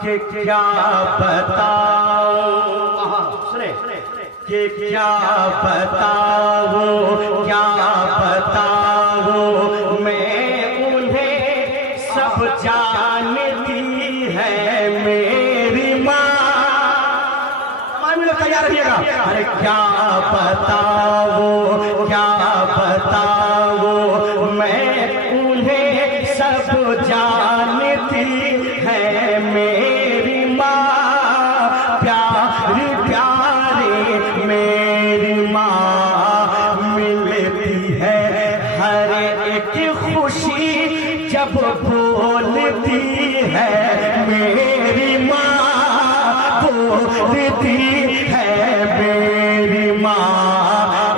कि क्या बताऊं, सुने कि क्या बताऊं, क्या बताऊं, मैं उन्हें सब जानती है मेरी माँ। तैयार रहिएगा। अरे क्या बताऊं, क्या बताऊं, मैं उन्हें सब जानती है मेरी माँ। प्यारी प्यारी मेरी माँ मिलती है हर एक खुशी जब बोलती है मेरी माँ, बोलती है मेरी माँ।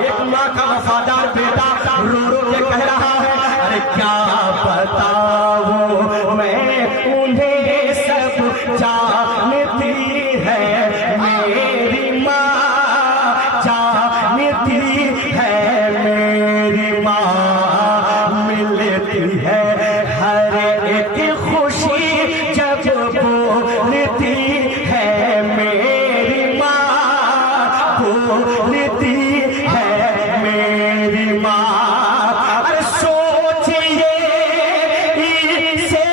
एक माँ का वफादार बेटा रो रो के कह रहा है, अरे क्या बताऊं, मैं उन्हें सब जानती है मेरी माँ, जानती है मेरी माँ। मिलती है हर एक खुशी जब बोलती है मेरी माँ, बोलती है मेरी माँ। अरे सोचिए इसे,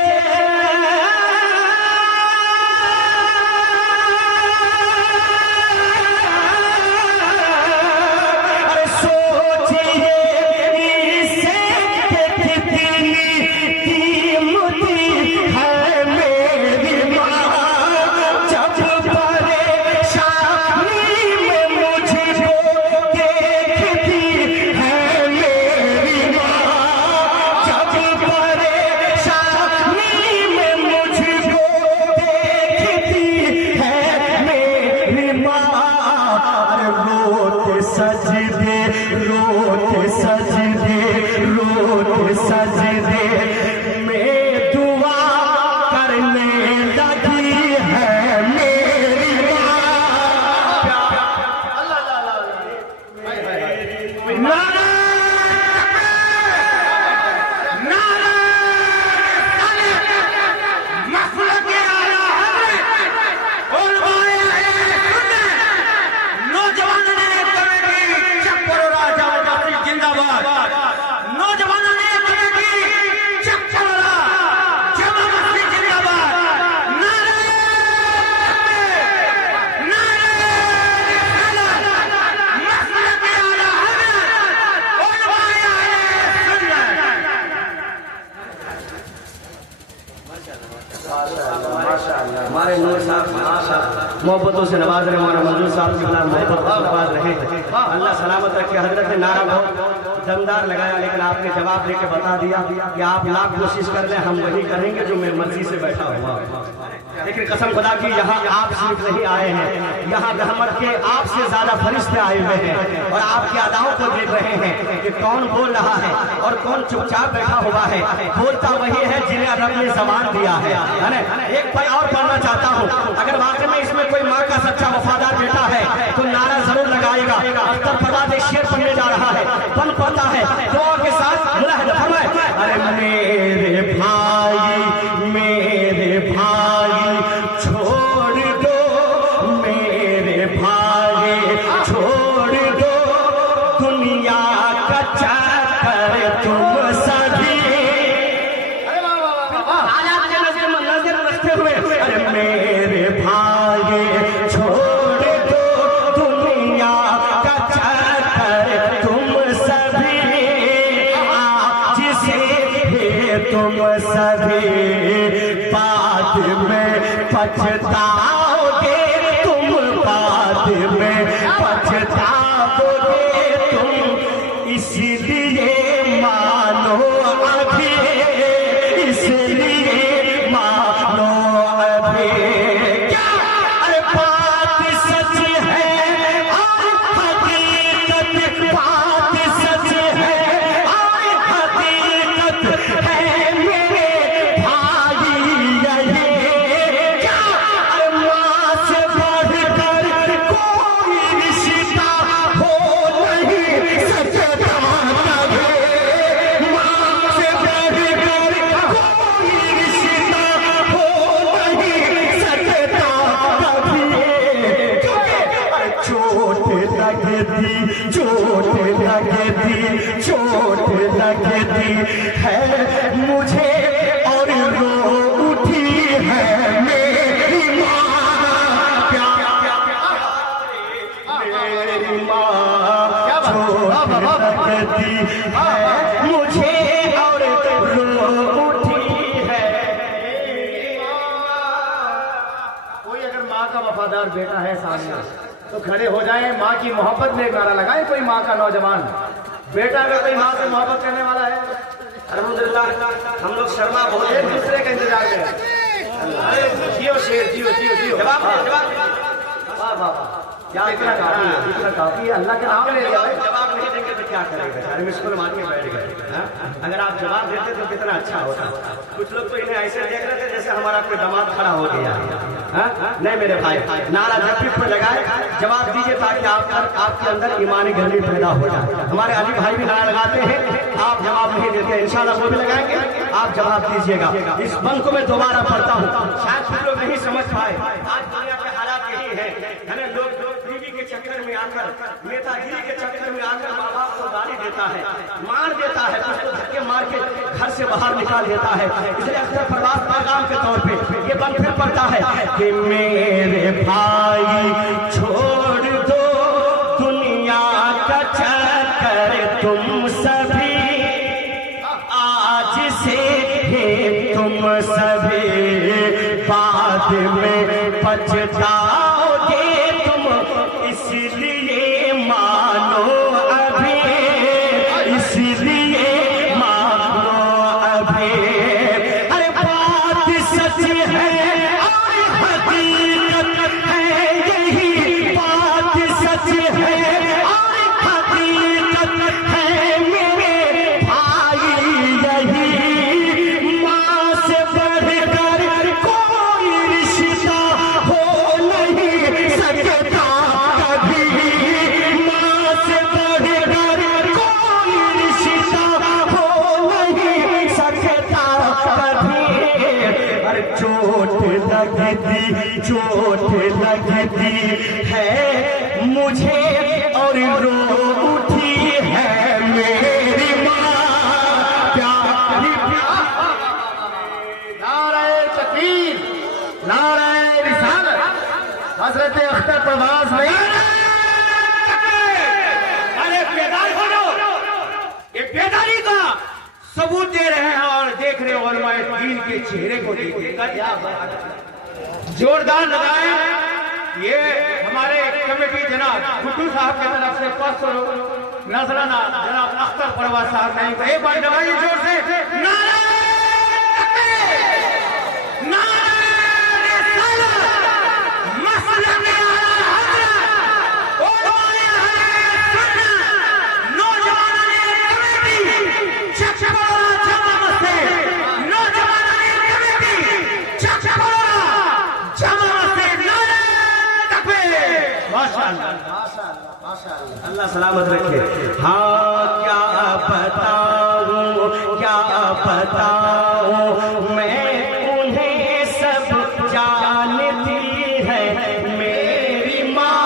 अरे सोचिए इसे कितनी कीमती है मेरी माँ। जब परेशानी में मुझको देखती है मेरी माँ, जब परेशानी में मुझको देखती है मेरी माँ। अरे रोते सजदे, रोते सजदे, रोते सजदे में दुआ करने लगी है मेरी माँ। हमारे नूर साहब मोहब्बतों से नवाज रहे, हमारे मंजूर साहब के बिना मोहब्बत नवाज रहे। अल्लाह सलामत रखे। हजरत ने नारा बहुत दमदार लगाया, लेकिन आपने जवाब देके बता दिया कि आप लाख कोशिश कर लें, हम वही करेंगे जो मैं मर्जी से बैठा हुआ। लेकिन कसम खुदा की यहाँ आप सिर्फ नहीं आए हैं, यहाँ रहमत के आपसे ज्यादा फरिश्ते आए हुए हैं और आपकी अदाओं को देख रहे हैं कि कौन बोल रहा है और कौन चुपचाप बैठा हुआ है। बोलता वही है जिन्हें रब ने ज़बान दिया है ना। एक भाई और पढ़ना चाहता हूँ, अगर वाकई में इसमें कोई माँ का सच्चा वफादार बेटा है तो नारा जरूर लगाएगा। अख्तर फरमाद एक शेर पढ़ने जा रहा है, बन पड़ता है दुआ के साथ। अरे मेरे भाई, मेरे भाई छोड़ दो, मेरे भाई छोड़ दो दुनिया का चक्कर तुम सभी। नजर रखते हुए, अरे मेरे भाई छोड़ दो दुनिया का चक्कर तुम सभी, आज से तुम सभी बाद में पछताओगे, तुम बाद में पछताओगे तुम। इसलिए मानो अभी, इसलिए मानो अभी। क्या अरे बात सच है और हकीकत, बात सच है और हकीकत है मेरे भाई यही। क्या अरे माँ से बढ़कर कोई रिश्ता हो नहीं सकता, माँ से बढ़कर कोई चोट लगती, चोट लगती है मुझे और रो उठी है मेरी माँ, मेरी माँ चोट लगती है मुझे और रो उठी है। कोई अगर माँ का वफादार बेटा है सामने तो खड़े हो जाएं, माँ की मोहब्बत में एक नारा लगाए कोई माँ का नौजवान बेटा अगर कोई माँ से मोहब्बत करने वाला है। अल्हम्दुलिल्लाह हम लोग शर्मा बहुत एक दूसरे के इंतजार में हैं। अरे जियो शेर जियो जियो जियो। जवाब जवाब वाह वाह क्या इतना काफी है, इतना काफी है। अल्लाह के नाम ले लिया भाई। जवाब नहीं देंगे तो क्या करेंगे, अरे मिस्कुल मार के बैठ गए। अगर आप जवाब देते तो कितना अच्छा होता। कुछ लोग तो इन्हें ऐसे देख रहे थे जैसे हमारा कोई दामाद खड़ा हो गया। नहीं मेरे भाई, नारा जब पे लगाए जवाब दीजिए ताकि आपके अंदर ईमानी गर्मी पैदा हो जाए। हमारे अली भाई भी नारा लगाते हैं, आप जवाब नहीं देते, इंशाल्लाह वो भी लगाएंगे, आप जवाब दीजिएगा। इस बंद को मैं दोबारा पढ़ता हूँ, शायद कुछ लोग नहीं समझ पाए। आज दुनिया के हालात यही है ना, लोग बीवी के चक्कर में आकर, नेतागिरी के चक्कर में आकर माँ बाप को गाली देता है, मार देता है, कुछ तो धक्के मार के घर से बाहर निकाल देता है। इसलिए अक्सर प्रवास पैगाम के तौर पे ये बंद फिर पड़ता है कि मेरे भाई छोड़ दो दुनिया का चक्कर, तुम सभी आज से तुम सभी बाद में पछताओगे तुम, इसलिए मानो अभी, इसलिए मानो अभी। अरे बात सच है और हकीकत है यही, बात सच है और हकीकत है मेरे भाई यही। माँ से बढ़कर कोई रिश्ता हो नहीं सकता कभी, माँ से बढ़कर कोई रिश्ता हो नहीं सकता कभी। अरे चोट लगती, चोट लगती है मुझे और रो उठी है मेरी माँ, प्यारी नारे तकबीर, नारे रिसालत, हजरत अख्तर प्रवास में। अरे बेदार हो जाओ, ये बेदारी का सबूत दे रहे हैं और देख रहे हो उलमाए दीन के चेहरे को देखिएगा, क्या जोरदार लगाए। ये हमारे कमेटी जनाब गुड्डू साहब की तरफ से 500 नजराना जनाब अख्तर परवाज साहब ने एक बार लगाइए जोर से नारा तकबीर, नारा रिसालत, मसलन अल्लाह सलामत रखे। हाँ क्या बताऊं, क्या बताऊं मैं उन्हें सब जानती है मेरी माँ।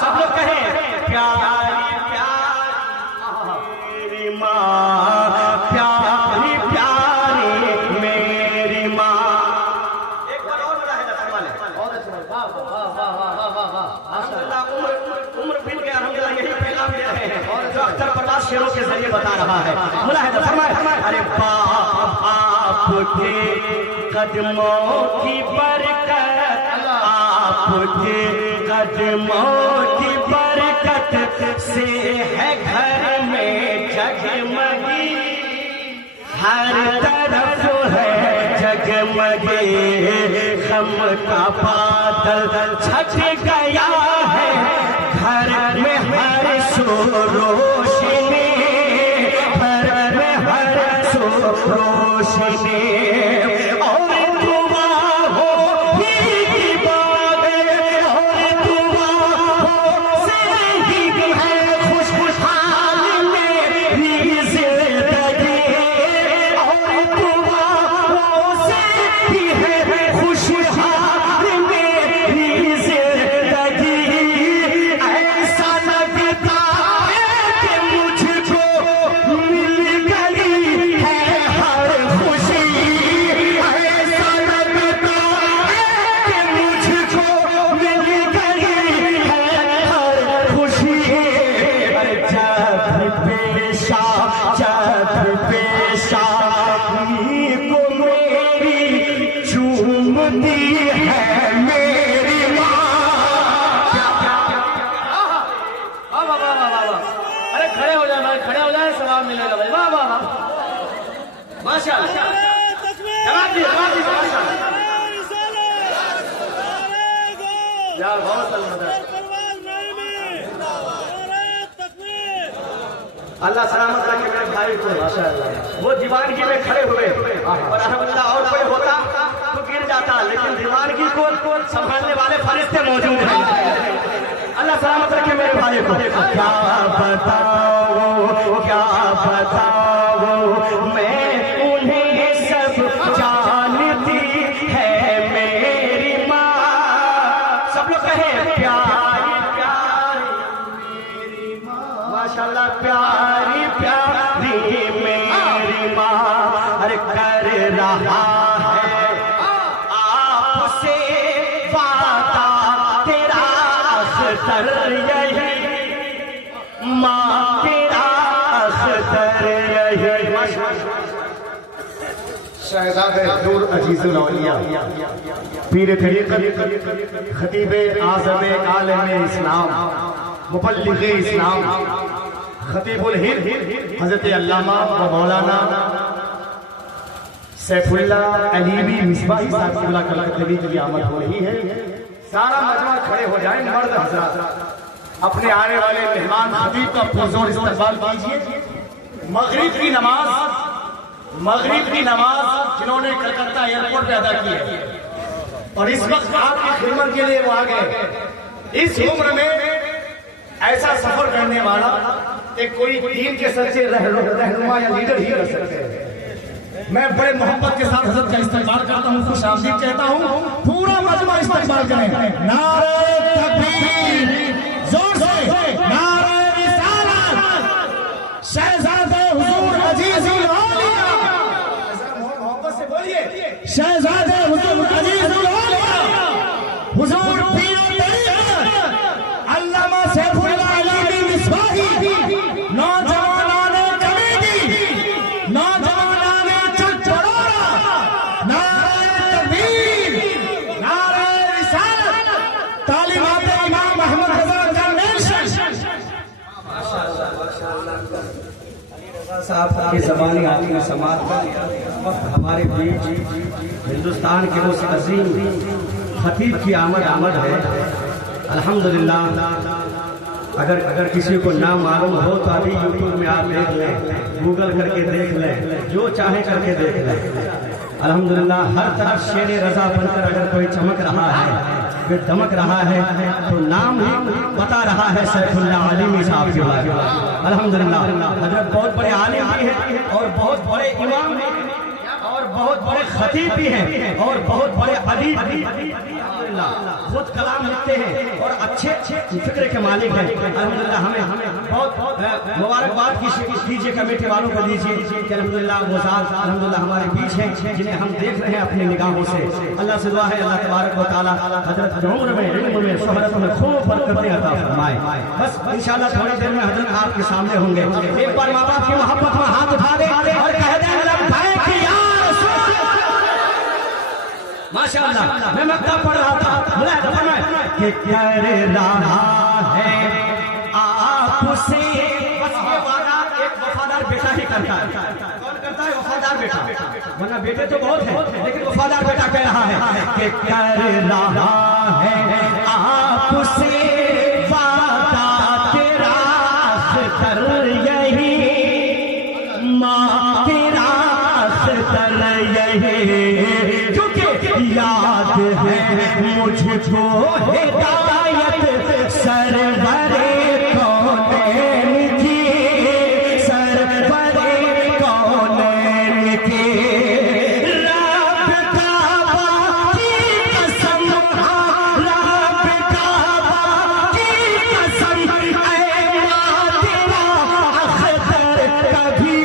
सब लोग कहें प्यारी प्यारी मेरी माँ, प्यारी प्यारी मेरी माँ। एक बार और बता है दफर वाले, बहुत अच्छा, वाह वाह वाह वाह वाह वाह वाह। उम्र बिन के अल्हम्दुलिल्लाह यही पैगाम दे रहे हैं और जो अख्तर परवाज शेरों के जरिए बता रहा है। मुलाहिजा फरमाए, अरे बाप आपके कदमों की बरकत, आपके कदमों की बरकत से है घर में जगमगी, हर तरफ है जगमगे, गम का बादल छट गया है घर में हर सो रोशनी, घर में हर सो रोशनी। और दुआ हो भीगी बातें, और दुआ हो सही है खुशहाल मेरी जिंदगी, और दुआ हो सही है खुशहाल मेरी जिंदगी। ऐसा लगता है मेरी माँ। वाह वाह वाह वाह वाह। अरे खड़े हो जाए भाई, खड़े हो जाए, सवाब मिलेगा भाई। वाह वाह वाह, माशाअल्लाह। जवाब दीजिए माशाअल्लाह यार, बहुत सलामत है। अल्लाह सलामत रखे मेरे भाई को। माशाअल्लाह। वो दीवानगी में खड़े हुए और अल्हम्दुलिल्लाह और कोई होता तो गिर जाता, लेकिन दीवानगी को संभालने वाले फरिश्ते मौजूद हैं। अल्लाह सलामत रखे मेरे भाई को। क्या बताओ क्या बताओ मैं उन्हें सब जानती है मेरी माँ। सब लोग कहें प्यारी प्यारी मेरी माँ। माशाल्लाह प्यारी प्यारी मेरी माँ। अरे कर रहा है आपसे वादा तेरा अख्तर यही माँ, तेरा अख्तर यही। शहजादे दूर अजीजुल औलिया पीर तरीक़त खतीब आज़म आलम इस्लाम मुबल्लिग़ इस्लाम खतीबुल हिंद हज़रत अल्लामा व मौलाना सैफुल्लाह अलीवी मिसबाही साहब की कलकत्तवी की आमद हो रही है। सारा मजमा खड़े हो जाए, मर्द हज़रात अपने आने वाले मेहमान खतीब का पुरज़ोर इस्तकबाल कीजिए। मगरिब की नमाज जिन्होंने कलकत्ता एयरपोर्ट पे अदा की है और इस वक्त आपकी खिदमत के लिए वो आ गए। इस उम्र में ऐसा सफर करने वाला एक कोई दीन के सच्चे रहनुमा या लीडर ही कर सकते हैं। मैं बड़े मोहब्बत के साथ हज़रत का इस्तकबाल करता हूँ, खुश आमदीद कहता हूँ। पूरा मजमा इस्तकबाल करें। नारे तकबीर, जोर से नारे रिसालत, शहजादे हुजूर अजीजुल औलिया, मोहब्बत से बोलिए, शहजादे हुजूर अजीजुल औलिया, हुजूर पीर तरीक़त अल्लामा सैफुल्लाह अलीवी मिसबाही, नौजवानाने कमेटी, नौजवानाने चकचरोरा, नारे तकबीर, नारे रिसालत, तालीमात इमाम अहमद रज़ा जनरेशन। साहब की ज़बानी आखिरी समाज हमारे बीच हिंदुस्तान के उस अजीम खतीब की आमद है। अल्हम्दुलिल्लाह। अगर किसी को ना मालूम हो तो अभी यूट्यूब में आप देख लें, गूगल करके देख लें, जो चाहे करके देख लें। अल्हम्दुलिल्लाह हर तरफ शेर रज़ा बनकर अगर कोई चमक रहा है, फिर दमक रहा है, तो नाम ही बता रहा है सैफुल्लाह अलीवी साहब के बारे में। अल्हम्दुलिल्लाह हजरत बहुत बड़े आलिम भी हैं और बहुत बड़े इमाम भी हैं और बहुत बड़े खतीब भी हैं और बहुत बड़े अदीब भी। खुद कलाम लिखते हैं और अच्छे फिक्र के मालिक हैं। अल्हम्दुलिल्लाह हमें बहुत मुबारकबाद कीजिए कमेटी वालों को दीजिए कि अल्हम्दुलिल्लाह वो ज़ात अल्हम्दुलिल्लाह हमारे बीच हैं जिन्हें हम देख रहे हैं अपनी निगाहों से। अल्लाह से दुआ है अल्लाह तबारक व तआला हजरत की उम्र में, इल्म में, शोहरत में खूब बरकतें अता फरमाए। बस इंशाअल्लाह थोड़ी देर में हजरत आपके सामने होंगे। एक बार माँ बाप की मोहब्बत में हाथ उठा दे और कह दे माशाअल्लाह। मैं मक्का पढ़ रहा था, मुलाहिजा फरमाए कि कर रहा है आपसे। बस ये वादा एक वफादार बेटा ही करता है। कौन करता है? वफादार बेटा। वरना बेटे तो बहुत है, लेकिन वफादार बेटा कह रहा है कि कर रहा है आपसे वादा तेरा अख्तर यही माँ, तेरा अख्तर यही। क्योंकि याद है मुझको हिदायत सरवरे कौनैन की, सरवरे कौनैन की। रब काबा की कसम, रब काबा की कसम, ऐ माँ तेरा अख्तर कभी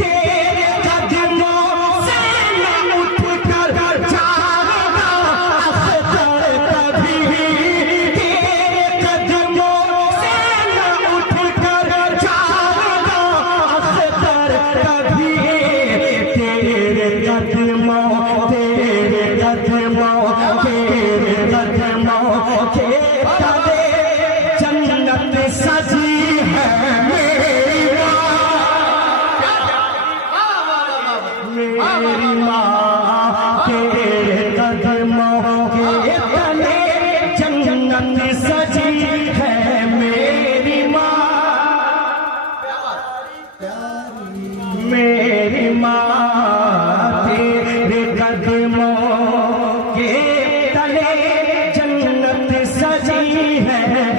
तेरे कदमों से न उठ कर जाएगा। अख्तर कभी जन्नत सजी है मेरी माँ, मेरी माँ तेरे कदमों के तले जन्नत सजी है